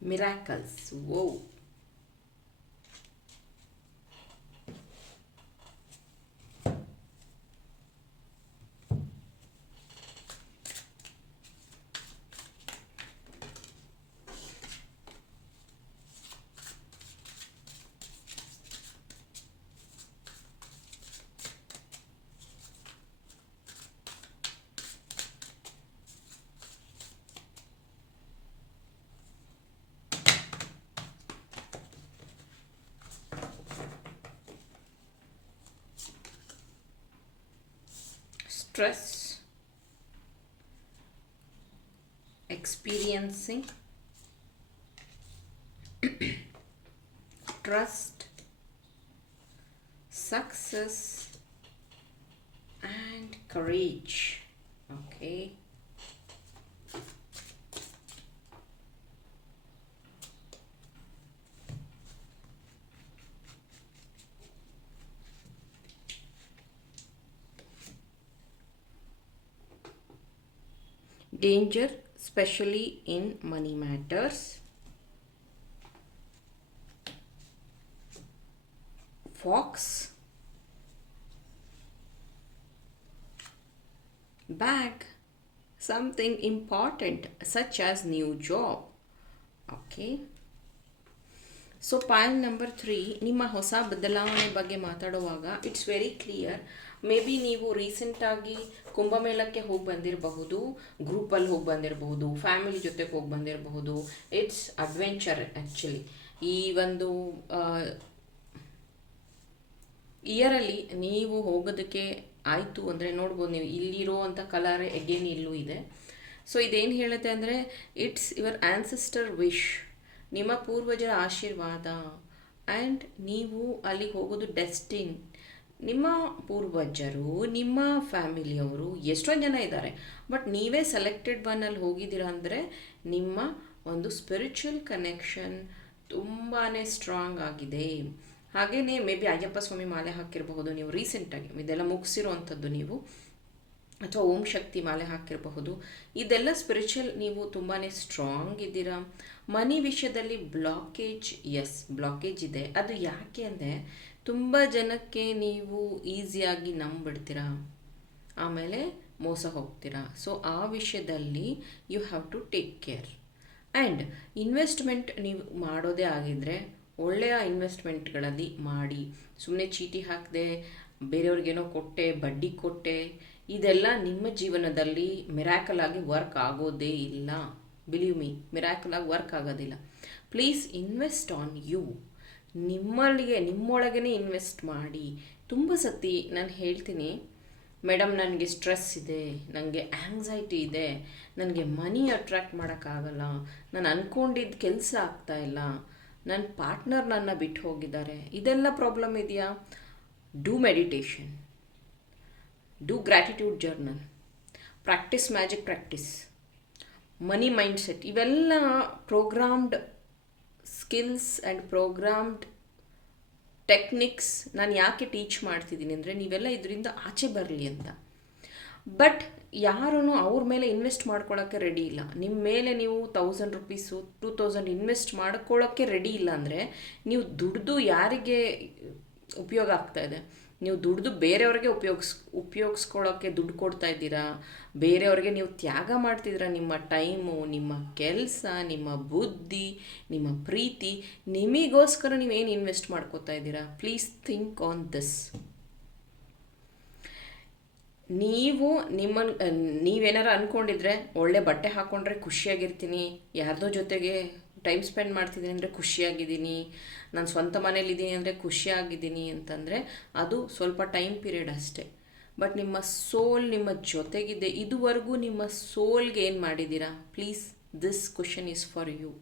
miracles. Whoa. Experiencing, trust, success, and courage. Okay. danger especially in money matters fox bag something important such as new job okay so point number three ನಿಮ್ಮ ಹೊಸ ಬದಲಾವಣೆ ಬಗ್ಗೆ ಮಾತಾಡುವಾಗ it's very clear may be ನೀವು ರೀಸೆಂಟಾಗಿ ಕುಂಭಮೇಳಕ್ಕೆ ಹೋಗಿ ಬಂದಿರಬಹುದು ಗ್ರೂಪಲ್ಲಿ ಹೋಗಿ ಬಂದಿರಬಹುದು ಫ್ಯಾಮಿಲಿ ಜೊತೆಗೆ ಹೋಗಿ ಬಂದಿರಬಹುದು. ಇಟ್ಸ್ ಅಡ್ವೆಂಚರ್ ಆ್ಯಕ್ಚುಲಿ ಈ ಒಂದು ಇಯರಲ್ಲಿ ನೀವು ಹೋಗೋದಕ್ಕೆ ಆಯಿತು ಅಂದರೆ ನೋಡ್ಬೋದು ನೀವು. ಇಲ್ಲಿರೋ ಕಲರ್ ಎಗೇನ್ ಇಲ್ಲೂ ಇದೆ. ಸೊ ಇದೇನು ಹೇಳುತ್ತೆ ಅಂದರೆ ಇಟ್ಸ್ ಯುವರ್ ಆ್ಯನ್ಸಿಸ್ಟರ್ ವಿಶ್ ನಿಮ್ಮ ಪೂರ್ವಜರ ಆಶೀರ್ವಾದ. ಆ್ಯಂಡ್ ನೀವು ಅಲ್ಲಿಗೆ ಹೋಗೋದು ಡೆಸ್ಟಿನ್ ನಿಮ್ಮ ಪೂರ್ವಜರು, ನಿಮ್ಮ ಫ್ಯಾಮಿಲಿಯವರು ಎಷ್ಟೊಂದು ಜನ ಇದ್ದಾರೆ. ಬಟ್ ನೀವೇ ಸೆಲೆಕ್ಟೆಡ್ ಬನ್ನಲ್ಲಿ ಹೋಗಿದ್ದೀರಾ ಅಂದರೆ ನಿಮ್ಮ ಒಂದು ಸ್ಪಿರಿಚುವಲ್ ಕನೆಕ್ಷನ್ ತುಂಬಾ ಸ್ಟ್ರಾಂಗ್ ಆಗಿದೆ. ಹಾಗೆಯೇ ಮೇ ಬಿ ಅಯ್ಯಪ್ಪ ಸ್ವಾಮಿ ಮಾಲೆ ಹಾಕಿರಬಹುದು ನೀವು ರೀಸೆಂಟಾಗಿ ಇದೆಲ್ಲ ಮುಗಿಸಿರುವಂಥದ್ದು ನೀವು. ಅಥವಾ ಓಂ ಶಕ್ತಿ ಮಾಲೆ ಹಾಕಿರಬಹುದು. ಇದೆಲ್ಲ ಸ್ಪಿರಿಚುವಲ್ ನೀವು ತುಂಬಾ ಸ್ಟ್ರಾಂಗ್ ಇದ್ದೀರಾ. ಮನಿ ವಿಷಯದಲ್ಲಿ ಬ್ಲಾಕೇಜ್ ಎಸ್ ಬ್ಲಾಕೇಜ್ ಇದೆ. ಅದು ಯಾಕೆ ಅಂದರೆ ತುಂಬ ಜನಕ್ಕೆ ನೀವು ಈಸಿಯಾಗಿ ನಂಬಿಡ್ತೀರಾ ಆಮೇಲೆ ಮೋಸ ಹೋಗ್ತೀರಾ? ಸೊ ಆ ವಿಷಯದಲ್ಲಿ you have to take care and investment ನೀವು ಮಾಡೋದೇ ಆಗಿದ್ದರೆ ಒಳ್ಳೆಯ ಇನ್ವೆಸ್ಟ್ಮೆಂಟ್ಗಳಲ್ಲಿ ಮಾಡಿ. ಸುಮ್ಮನೆ ಚೀಟಿ ಹಾಕದೆ, ಬೇರೆಯವ್ರಿಗೇನೋ ಕೊಟ್ಟೆ, ಬಡ್ಡಿ ಕೊಟ್ಟೆ, ಇದೆಲ್ಲ ನಿಮ್ಮ ಜೀವನದಲ್ಲಿ ಮಿರಾಕಲ್ ಆಗಿ ವರ್ಕ್ ಆಗೋದೇ ಇಲ್ಲ. ಬಿಲೀವ್ ಮೀ ಮಿರಾಕಲ್ ಆಗಿ ವರ್ಕ್ ಆಗೋದಿಲ್ಲ. ಪ್ಲೀಸ್ ಇನ್ವೆಸ್ಟ್ ಆನ್ ಯು ನಿಮ್ಮಲ್ಲಿಗೆ ನಿಮ್ಮೊಳಗೇ ಇನ್ವೆಸ್ಟ್ ಮಾಡಿ. ತುಂಬ ಸತಿ ನಾನು ಹೇಳ್ತೀನಿ ಮೇಡಮ್ ನನಗೆ ಸ್ಟ್ರೆಸ್ ಇದೆ ನನಗೆ ಆ್ಯಂಗ್ಸೈಟಿ ಇದೆ, ನನಗೆ ಮನಿ ಅಟ್ರ್ಯಾಕ್ಟ್ ಮಾಡೋಕ್ಕಾಗಲ್ಲ, ನಾನು ಅಂದ್ಕೊಂಡಿದ್ದ ಕೆಲಸ ಆಗ್ತಾಯಿಲ್ಲ ನನ್ನ ಪಾರ್ಟ್ನರ್ ನನ್ನ ಬಿಟ್ಟು ಹೋಗಿದ್ದಾರೆ, ಇದೆಲ್ಲ ಪ್ರಾಬ್ಲಮ್ ಇದೆಯಾ? Do meditation do gratitude journal practice magic practice money mindset ಇವೆಲ್ಲ programmed skills and programmed techniques ನಾನು ಯಾಕೆ ಟೀಚ್ ಮಾಡ್ತಿದ್ದೀನಿ ಅಂದರೆ ನೀವೆಲ್ಲ ಇದರಿಂದ ಆಚೆ ಬರಲಿ ಅಂತ. ಬಟ್ ಯಾರೂ ಅವ್ರ ಮೇಲೆ ಇನ್ವೆಸ್ಟ್ ಮಾಡ್ಕೊಳ್ಳೋಕ್ಕೆ ರೆಡಿ ಇಲ್ಲ. ನಿಮ್ಮ ಮೇಲೆ ನೀವು thousand rupees two thousand invest ಮಾಡ್ಕೊಳ್ಳೋಕ್ಕೆ ರೆಡಿ ಇಲ್ಲ ಅಂದರೆ ನೀವು ದುಡ್ದು ಯಾರಿಗೆ ಉಪಯೋಗ ಆಗ್ತಾ ಇದೆ? ನೀವು ದುಡ್ದು ಬೇರೆಯವ್ರಿಗೆ ಉಪಯೋಗಿಸ್ ಉಪಯೋಗಿಸ್ಕೊಳ್ಳೋಕ್ಕೆ ದುಡ್ಡು ಕೊಡ್ತಾ ಇದ್ದೀರಾ? ಬೇರೆಯವ್ರಿಗೆ ನೀವು ತ್ಯಾಗ ಮಾಡ್ತಿದ್ದೀರಾ? ನಿಮ್ಮ ಟೈಮು, ನಿಮ್ಮ ಕೆಲಸ, ನಿಮ್ಮ ಬುದ್ಧಿ, ನಿಮ್ಮ ಪ್ರೀತಿ, ನಿಮಗೋಸ್ಕರ ನೀವೇನು ಇನ್ವೆಸ್ಟ್ ಮಾಡ್ಕೋತಾ ಇದ್ದೀರಾ? Please think on this. ನೀವು ನಿಮ್ಮ ನೀವೇನಾರು ಅಂದ್ಕೊಂಡಿದ್ರೆ ಒಳ್ಳೆ ಬಟ್ಟೆ ಹಾಕ್ಕೊಂಡ್ರೆ ಖುಷಿಯಾಗಿರ್ತೀನಿ. ಯಾರ್ದೋ ಜೊತೆಗೆ ಟೈಮ್ ಸ್ಪೆಂಡ್ ಮಾಡ್ತಿದ್ದೀನಿ ಅಂದರೆ ಖುಷಿಯಾಗಿದ್ದೀನಿ, ನಾನು ಸ್ವಂತ ಮನೇಲಿದ್ದೀನಿ ಅಂದರೆ ಖುಷಿಯಾಗಿದ್ದೀನಿ ಅಂತಂದರೆ ಅದು ಸ್ವಲ್ಪ ಟೈಮ್ ಪೀರಿಯಡ್ ಅಷ್ಟೇ. ಬಟ್ ನಿಮ್ಮ ಸೋಲ್ ನಿಮ್ಮ ಜೊತೆಗಿದೆ, ಇದುವರೆಗೂ ನಿಮ್ಮ ಸೋಲ್ಗೆ ಏನು ಮಾಡಿದ್ದೀರಾ please this question is for you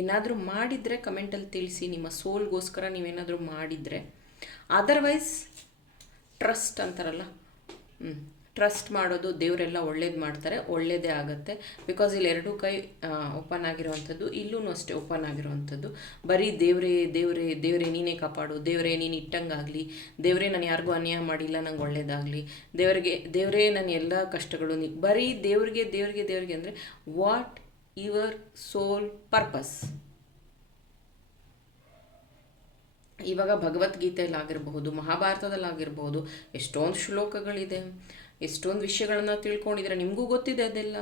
ಏನಾದರೂ ಮಾಡಿದರೆ ಕಮೆಂಟಲ್ಲಿ ತಿಳಿಸಿ, ನಿಮ್ಮ ಸೋಲ್ಗೋಸ್ಕರ ನೀವೇನಾದರೂ ಮಾಡಿದರೆ. ಅದರ್ವೈಸ್ ಟ್ರಸ್ಟ್ ಅಂತಾರಲ್ಲ? ಹ್ಞೂ ಟ್ರಸ್ಟ್ ಮಾಡೋದು ದೇವರೆಲ್ಲ ಒಳ್ಳೇದು ಮಾಡ್ತಾರೆ, ಒಳ್ಳೇದೇ ಆಗುತ್ತೆ. ಬಿಕಾಸ್ ಇಲ್ಲಿ ಎರಡೂ ಕೈ ಓಪನ್ ಆಗಿರುವಂಥದ್ದು ಇಲ್ಲೂ ಅಷ್ಟೇ ಓಪನ್ ಆಗಿರುವಂಥದ್ದು. ಬರೀ ದೇವರೇ ದೇವರೇ ದೇವರೇ ನೀನೇ ಕಾಪಾಡು, ದೇವರೇ ನೀನು ಇಟ್ಟಂಗಾಗಲಿ, ದೇವರೇ ನಾನು ಯಾರಿಗೂ ಅನ್ಯಾಯ ಮಾಡಿಲ್ಲ, ನಂಗೆ ಒಳ್ಳೇದಾಗಲಿ, ದೇವರಿಗೆ, ದೇವರೇ ನನ್ನ ಎಲ್ಲ ಕಷ್ಟಗಳು ನೀ, ಬರೀ ದೇವ್ರಿಗೆ, ದೇವರಿಗೆ ದೇವರಿಗೆ ಅಂದರೆ ವಾಟ್ ಯುವರ್ ಸೋಲ್ ಪರ್ಪಸ್ ಇವಾಗ ಭಗವದ್ಗೀತೆಯಲ್ಲಿ ಆಗಿರಬಹುದು ಎಷ್ಟೊಂದು ಶ್ಲೋಕಗಳಿದೆ. ಎಷ್ಟೊಂದು ವಿಷಯಗಳನ್ನ ತಿಳ್ಕೊಂಡಿದ್ದೀರಾ? ನಿಮಗೂ ಗೊತ್ತಿದೆ ಅದೆಲ್ಲ.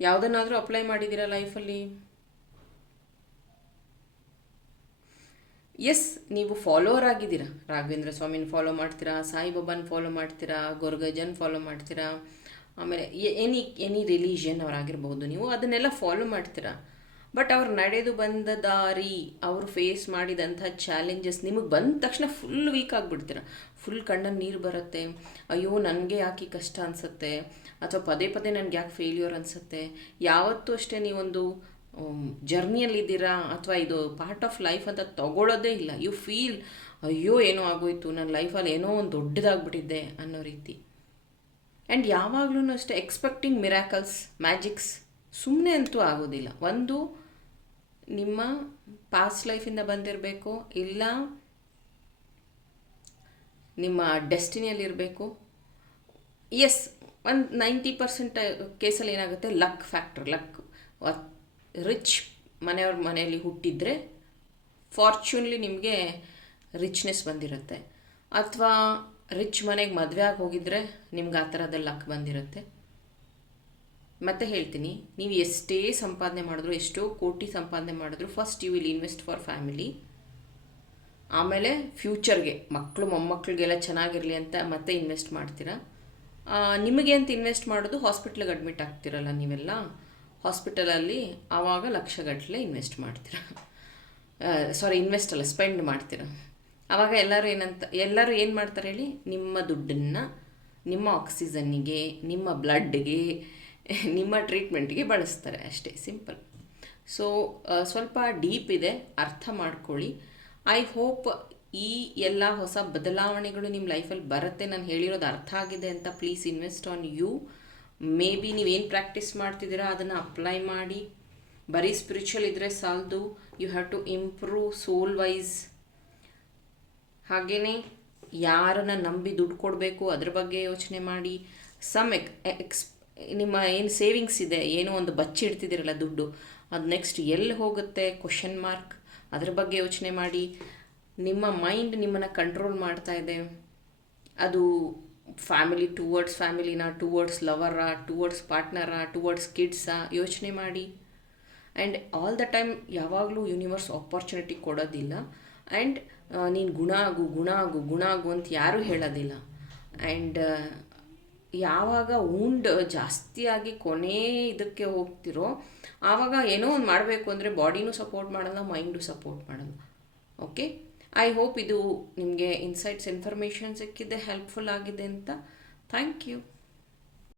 ಯಾವುದನ್ನಾದರೂ ಅಪ್ಲೈ ಮಾಡಿದ್ದೀರಾ ಲೈಫಲ್ಲಿ ಎಸ್ ನೀವು ಫಾಲೋವರ್ ಆಗಿದ್ದೀರಾ. ರಾಘವೇಂದ್ರ ಸ್ವಾಮಿನ ಫಾಲೋ ಮಾಡ್ತೀರಾ ಸಾಯಿಬಾಬಾನ ಫಾಲೋ ಮಾಡ್ತೀರಾ, ಗೊರ್ಗಜನ್ ಫಾಲೋ ಮಾಡ್ತೀರಾ. ಆಮೇಲೆ ಎನಿ ಎನಿ ರಿಲಿಜಿಯನ್ ಅವರಾಗಿರ್ಬೋದು, ನೀವು ಅದನ್ನೆಲ್ಲ ಫಾಲೋ ಮಾಡ್ತೀರಾ. ಬಟ್ ಅವ್ರು ನಡೆದು ಬಂದ ದಾರಿ, ಅವರು ಫೇಸ್ ಮಾಡಿದಂಥ ಚಾಲೆಂಜಸ್ ನಿಮಗೆ ಬಂದ ತಕ್ಷಣ ಫುಲ್ ವೀಕ್ ಆಗಿಬಿಡ್ತೀರ. ಫುಲ್ ಕಣ್ಣಲ್ಲಿ ನೀರು ಬರುತ್ತೆ. ಅಯ್ಯೋ, ನನಗೆ ಯಾಕೆ ಕಷ್ಟ ಅನಿಸುತ್ತೆ? ಅಥವಾ ಪದೇ ಪದೇ ನನಗೆ ಯಾಕೆ ಫೇಲ್ಯೂರ್ ಅನಿಸುತ್ತೆ? ಯಾವತ್ತೂ ಅಷ್ಟೇ ನೀವೊಂದು ಜರ್ನಿಯಲ್ಲಿದ್ದೀರಾ ಅಥವಾ ಇದು ಪಾರ್ಟ್ ಆಫ್ ಲೈಫ್ ಅಂತ ತಗೊಳ್ಳೋದೇ ಇಲ್ಲ. ಯು ಫೀಲ್ ಅಯ್ಯೋ, ಏನೋ ಆಗೋಯ್ತು. ನನ್ನ ಲೈಫಲ್ಲಿ ಏನೋ ಒಂದು ದೊಡ್ಡದಾಗ್ಬಿಟ್ಟಿದ್ದೆ ಅನ್ನೋ ರೀತಿ. ಆ್ಯಂಡ್ ಯಾವಾಗಲೂ ಅಷ್ಟೇ ಎಕ್ಸ್ಪೆಕ್ಟಿಂಗ್ ಮಿರಾಕಲ್ಸ್ ಮ್ಯಾಜಿಕ್ಸ್ ಸುಮ್ಮನೆ ಅಂತೂ ಆಗೋದಿಲ್ಲ. ಒಂದು ನಿಮ್ಮ ಪಾಸ್ಟ್ ಲೈಫಿಂದ ಬಂದಿರಬೇಕು, ಇಲ್ಲ ನಿಮ್ಮ ಡೆಸ್ಟಿನಿಯಲ್ಲಿರಬೇಕು ಎಸ್ ಒಂದು ನೈಂಟಿ ಪರ್ಸೆಂಟ್ ಕೇಸಲ್ಲಿ ಏನಾಗುತ್ತೆ? ಲಕ್ ಫ್ಯಾಕ್ಟ್ರ್ ಲಕ್ ರಿಚ್ ಮನೆಯವ್ರ ಮನೆಯಲ್ಲಿ ಹುಟ್ಟಿದರೆ ಫಾರ್ಚೂನ್ಲಿ ನಿಮಗೆ ರಿಚ್ನೆಸ್ ಬಂದಿರುತ್ತೆ. ಅಥವಾ ರಿಚ್ ಮನೆಗೆ ಮದುವೆ ಆಗಿ ಹೋಗಿದ್ರೆ ನಿಮ್ಗೆ ಆ ಥರದ ಲಕ್ ಬಂದಿರುತ್ತೆ. ಮತ್ತೆ ಹೇಳ್ತೀನಿ, ನೀವು ಎಷ್ಟೇ ಸಂಪಾದನೆ ಮಾಡಿದ್ರು, ಎಷ್ಟೋ ಕೋಟಿ ಸಂಪಾದನೆ ಮಾಡಿದ್ರು first you will invest for family ಆಮೇಲೆ ಫ್ಯೂಚರ್ಗೆ ಮಕ್ಕಳು ಮೊಮ್ಮಕ್ಕಳಿಗೆಲ್ಲ ಚೆನ್ನಾಗಿರಲಿ ಅಂತ ಮತ್ತೆ ಇನ್ವೆಸ್ಟ್ ಮಾಡ್ತೀರಾ? ನಿಮಗೆ ಅಂತ ಇನ್ವೆಸ್ಟ್ ಮಾಡೋದು ಹಾಸ್ಪಿಟ್ಲಿಗೆ ಅಡ್ಮಿಟ್ ಆಗ್ತಿರಲ್ಲ ನೀವೆಲ್ಲ. ಹಾಸ್ಪಿಟಲಲ್ಲಿ ಆವಾಗ ಲಕ್ಷಗಟ್ಟಲೆ ಇನ್ವೆಸ್ಟ್ ಮಾಡ್ತೀರ? ಸಾರಿ ಇನ್ವೆಸ್ಟ್ ಅಲ್ಲ ಸ್ಪೆಂಡ್ ಮಾಡ್ತೀರ? ಆವಾಗ ಎಲ್ಲರೂ ಏನಂತ, ಎಲ್ಲರೂ ಏನು ಮಾಡ್ತಾರೆ ಹೇಳಿ? ನಿಮ್ಮ ದುಡ್ಡನ್ನು, ನಿಮ್ಮ ಆಕ್ಸಿಜನ್ನಿಗೆ ನಿಮ್ಮ ಬ್ಲಡ್ಗೆ <laughs> ನಿಮ್ಮ ಟ್ರೀಟ್ಮೆಂಟ್ಗೆ ಬಳಸ್ತಾರೆ ಅಷ್ಟೇ ಸಿಂಪಲ್ ಸೊ ಸ್ವಲ್ಪ ಡೀಪ್ ಇದೆ, ಅರ್ಥ ಮಾಡ್ಕೊಳ್ಳಿ. ಐ ಹೋಪ್ ಈ ಎಲ್ಲ ಹೊಸ ಬದಲಾವಣೆಗಳು ನಿಮ್ಮ ಲೈಫಲ್ಲಿ ಬರುತ್ತೆ, ನಾನು ಹೇಳಿರೋದು ಅರ್ಥ ಆಗಿದೆ ಅಂತ please invest on you may be ನೀವೇನು ಪ್ರಾಕ್ಟೀಸ್ ಮಾಡ್ತಿದ್ದೀರಾ, ಅದನ್ನು ಅಪ್ಲೈ ಮಾಡಿ. ಬರೀ ಸ್ಪಿರಿಚುವಲ್ ಇದ್ದರೆ ಸಾಲದು. You have to improve soul wise ಹಾಗೆಯೇ ಯಾರನ್ನು ನಂಬಿ ದುಡ್ಡು ಕೊಡಬೇಕು, ಅದ್ರ ಬಗ್ಗೆ ಯೋಚನೆ ಮಾಡಿ. ಸಮ್ ಎಕ್ ಎಕ್ಸ್ ನಿಮ್ಮ ಏನು ಸೇವಿಂಗ್ಸ್ ಇದೆ, ಏನೋ ಒಂದು ಬಚ್ಚಿಡ್ತಿದ್ದೀರಲ್ಲ ದುಡ್ಡು, ಅದು ನೆಕ್ಸ್ಟ್ ಎಲ್ಲಿ ಹೋಗುತ್ತೆ? ಕ್ವಶನ್ ಮಾರ್ಕ್ ಅದ್ರ ಬಗ್ಗೆ ಯೋಚನೆ ಮಾಡಿ. ನಿಮ್ಮ ಮೈಂಡ್ ನಿಮ್ಮನ್ನು ಕಂಟ್ರೋಲ್ ಮಾಡ್ತಾ ಇದೆ. ಅದು ಫ್ಯಾಮಿಲಿ ಟುವರ್ಡ್ಸ್ ಫ್ಯಾಮಿಲಿನ ಟುವರ್ಡ್ಸ್ ಲವರಾ ಟುವರ್ಡ್ಸ್ ಪಾರ್ಟ್ನರಾ ಟುವರ್ಡ್ಸ್ ಕಿಡ್ಸಾ ಯೋಚನೆ ಮಾಡಿ. ಆ್ಯಂಡ್ ಆಲ್ ದ ಟೈಮ್ ಯಾವಾಗಲೂ ಯೂನಿವರ್ಸ್ ಆಪರ್ಚುನಿಟಿ ಕೊಡೋದಿಲ್ಲ. ಆ್ಯಂಡ್ ನೀನು ಗುಣ ಆಗು ಗುಣ ಆಗು ಗುಣ ಆಗು ಅಂತ ಯಾರೂ ಹೇಳೋದಿಲ್ಲ. ಆ್ಯಂಡ್ ಯಾವಾಗ ಉಂಡ್ ಜಾಸ್ತಿಯಾಗಿ ಕೊನೆ ಇದಕ್ಕೆ ಹೋಗ್ತಿರೋ, ಆವಾಗ ಏನೋ ಒಂದು ಮಾಡಬೇಕು ಅಂದರೆ ಬಾಡಿನೂ ಸಪೋರ್ಟ್ ಮಾಡಲ್ಲ ಮೈಂಡು ಸಪೋರ್ಟ್ ಮಾಡಲ್ಲ. ಓಕೆ ಐ ಹೋಪ್ ಇದು ನಿಮಗೆ ಇನ್ಸೈಟ್ಸ್ ಇನ್ಫಾರ್ಮೇಷನ್ ಸಿಕ್ಕಿದೆ ಹೆಲ್ಪ್ಫುಲ್ ಆಗಿದೆ ಅಂತ. Thank you